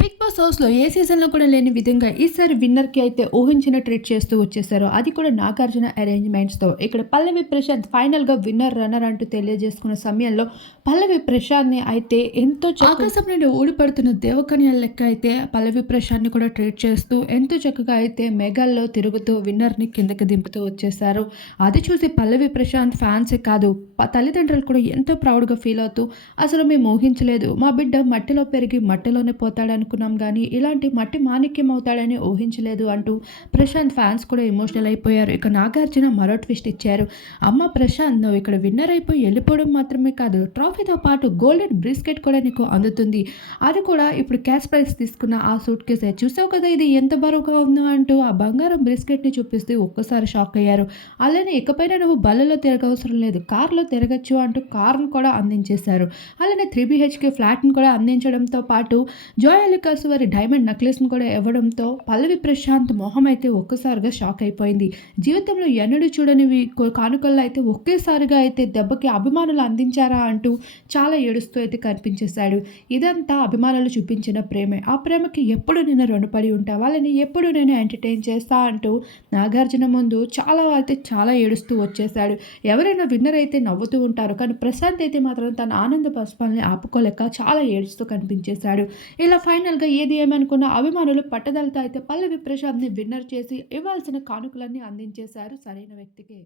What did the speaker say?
Big boss హౌస్లో ఏ సీజన్లో కూడా లేని విధంగా ఈసారి విన్నర్కి అయితే ఊహించిన ట్రీట్ చేస్తూ వచ్చేసారు. అది కూడా నాగార్జున అరేంజ్మెంట్స్తో. ఇక్కడ పల్లవి ప్రశాంత్ ఫైనల్గా విన్నర్ రన్నర్ అంటూ తెలియజేసుకున్న సమయంలో పల్లవి ప్రశాంత్ని అయితే ఎంతో ఆకాశం నుండి ఊడిపడుతున్న దేవకన్య లెక్క అయితే పల్లవి ప్రశాంత్ని కూడా ట్రీట్ చేస్తూ ఎంతో చక్కగా అయితే మెగాల్లో తిరుగుతూ విన్నర్ని కిందకి దింపుతూ వచ్చేసారు. అది చూసి పల్లవి ప్రశాంత్ ఫ్యాన్సే కాదు తల్లిదండ్రులు కూడా ఎంతో ప్రౌడ్గా ఫీల్ అవుతూ అసలు మేము ఊహించలేదు. మా బిడ్డ మట్టిలో పెరిగి మట్టిలోనే పోతాడని అనుకున్నాం కానీ ఇలాంటి మట్టి మాణిక్యం అవుతాడని ఊహించలేదు అంటూ ప్రశాంత్ ఫ్యాన్స్ కూడా ఎమోషనల్ అయిపోయారు. ఇక నాగార్జున మరో ట్విస్ట్ ఇచ్చారు. అమ్మ ప్రశాంత్ నువ్వు ఇక్కడ విన్నర్ అయిపోయి వెళ్ళిపోవడం మాత్రమే కాదు ట్రాఫీతో పాటు గోల్డెన్ బ్రిస్కెట్ కూడా నీకు అందుతుంది. అది కూడా ఇప్పుడు క్యాష్ ప్రైస్ తీసుకున్న ఆ సూట్ కేసే. చూసావు కదా ఇది ఎంత బరువుగా ఉందో అంటూ ఆ బంగారం బ్రిస్కెట్ని చూపిస్తూ ఒక్కసారి షాక్ అయ్యారు. అలానే ఇకపైన నువ్వు బల్లలో తిరగవసరం లేదు కార్లో తిరగచ్చు అంటూ కార్ను కూడా అందించేశారు. అలానే త్రీ బీహెచ్కే ఫ్లాట్ని కూడా అందించడంతో పాటు జోయల్ కాసు వారి డైమండ్ నెక్లెస్ని కూడా ఇవ్వడంతో పల్లవి ప్రశాంత్ మొహం అయితే ఒక్కసారిగా షాక్ అయిపోయింది. జీవితంలో ఎన్నడూ చూడనివి కానుకల్లో అయితే ఒకేసారిగా అయితే దెబ్బకి అభిమానులు అందించారా అంటూ చాలా ఏడుస్తూ అయితే కనిపించేశాడు. ఇదంతా అభిమానులు చూపించిన ప్రేమే. ఆ ప్రేమకి ఎప్పుడు నేను రుణపడి ఉంటా? వాళ్ళని ఎప్పుడు నేను ఎంటర్టైన్ చేస్తా? అంటూ నాగార్జున ముందు చాలా అయితే చాలా ఏడుస్తూ వచ్చేసాడు ఎవరైనా విన్నర్ అయితే నవ్వుతూ ఉంటారు. కానీ ప్రశాంత్ అయితే మాత్రం తన ఆనంద పసుపాలని ఆపుకోలేక చాలా ఏడుస్తూ కనిపించేశాడు. ఇలా ఫైనల్గా ఏది ఏమనుకున్న అభిమానులు పట్టుదలతో అయితే పల్లవి ప్రసాద్ని విన్నర్ చేసి ఇవ్వాల్సిన కానుకలన్నీ అందించేశారు సరైన వ్యక్తికి.